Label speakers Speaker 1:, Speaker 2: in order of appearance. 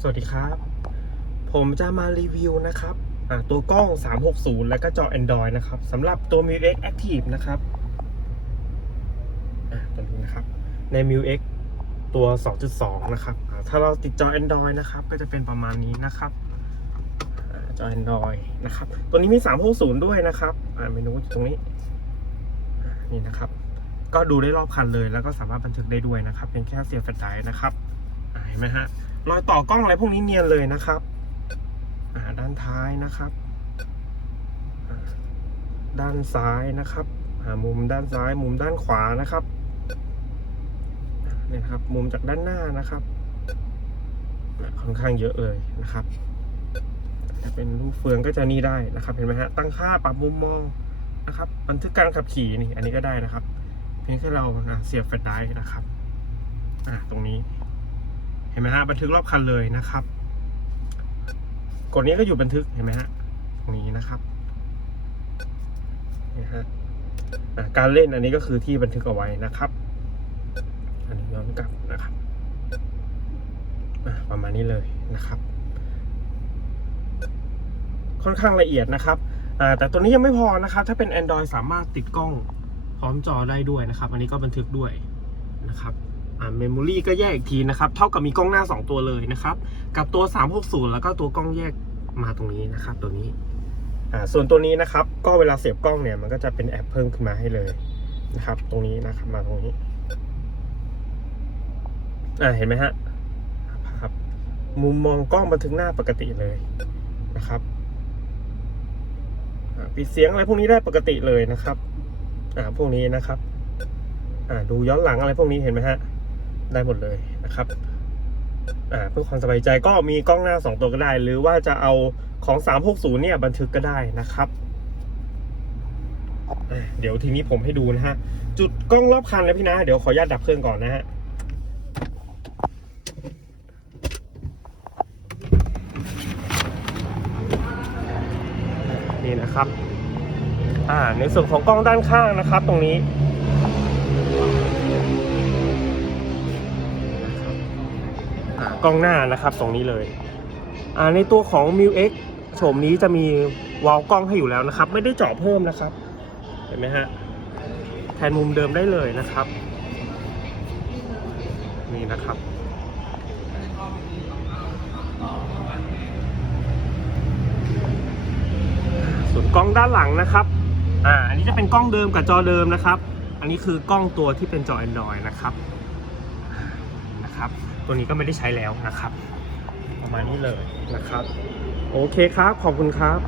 Speaker 1: สวัสดีครับ ผมจะมารีวิวนะครับตัวกล้อง 360 แล้วก็จอ Android นะครับสำหรับตัว m u X Active นะครับอ่าตัวนี้นะครับ ใน m u X ตัว 2.2 นะครับถ้าเราติดจอ Android นะครับ ก็จะเป็นประมาณนี้นะครับอจอ Android นะครับ ตัวนี้มี 360 ด้วยนะครับเมนูตรงนี้นี่นะครับ ก็ดูได้รอบคันเลยแล้วก็สามารถบันทึกได้ด้วยนะครับเพียงแค่เสียบแฟลชไดร์นะครับเห็นไหมฮะ รอยต่อกล้องอะไรพวกนี้เนียนเลยนะครับด้านท้ายนะครับ ด้านซ้ายนะครับมุมด้านซ้ายมุมด้านขวานะครับเนี่ยครับ มุมจากด้านหน้านะครับค่อนข้างเยอะเลยนะครับถ้าเป็นรูปเฟืองก็จะนี่ได้นะครับ เห็นไหมฮะตั้งค่าปรับมุมมองนะครับบันทึกการขับขี่นี่อันนี้ก็ได้นะครับ เพียงแค่เราเสียบแฟลชไดรฟ์นะครับ อ่าตรงนี้ ห็นไหมฮะบันทึกรอบคันเลยนะครับ กดนี้ก็อยู่บันทึกเห็นไหมฮะตรงนี้นะครับนี่ฮะการเล่นอันนี้ก็คือที่บันทึกเอาไว้นะครับ อันนี้ย้อนกลับนะครับประมาณนี้เลยนะครับ ค่อนข้างละเอียดนะครับแต่ตัวนี้ยังไม่พอนะครับ ถ้าเป็น Android สามารถติดกล้องพร้อมจอได้ด้วยนะครับ อันนี้ก็บันทึกด้วยนะครับ เมมโมรี่ก็แยกอีกทีนะครับ เท่ากับมีกล้องหน้า 2 ตัวเลยนะครับ กับตัว 360 แล้วก็ตัวกล้องแยกมาตรงนี้นะครับ ตัวนี้อ่าส่วนตัวนี้นะครับ ก็เวลาเสียบกล้องเนี่ยมันก็จะเป็นแอปเพิ่มขึ้นมาให้เลยนะครับ ตรงนี้นะครับมาตรงนี้อ่าเห็นไหมฮะครับ มุมมองกล้องบันทึกหน้าปกติเลยนะครับปิดเสียงอะไรพวกนี้ได้ปกติเลยนะครับ อ่าพวกนี้นะครับ อ่าดูย้อนหลังอะไรพวกนี้เห็นไหมฮะ ได้หมดเลยนะครับอ่าเพื่อความสบายใจก็มีกล้องหน้า 2 ตัวก็ได้ หรือว่าจะเอาของ 360 เนี่ยบันทึกก็ได้นะครับเดี๋ยวทีนี้ผมให้ดูนะฮะ จุดกล้องรอบคันนะพี่นะ เดี๋ยวขออนุญาตดับเครื่องก่อนนะฮะนี่นะครับ อ่าในส่วนของกล้องด้านข้างนะครับ ตรงนี้ กล้องหน้านะครับตรงนี้เลยอ่าในตัวของ m u X โฉมนี้จะมีวาล์กล้องให้อยู่แล้วนะครับ ไม่ได้เจาะเพิ่มนะครับ เห็นไหมฮะแทนมุมเดิมได้เลยนะครับ นี่นะครับส่วนกล้องด้านหลังนะครับอ่าอันนี้จะเป็นกล้องเดิมกับจอเดิมนะครับ อันนี้คือกล้องตัวที่เป็นจอ Android นะครับ นะครับ ตัวนี้ก็ไม่ได้ใช้แล้วนะครับ ประมาณนี้เลยนะครับ โอเคครับ ขอบคุณครับ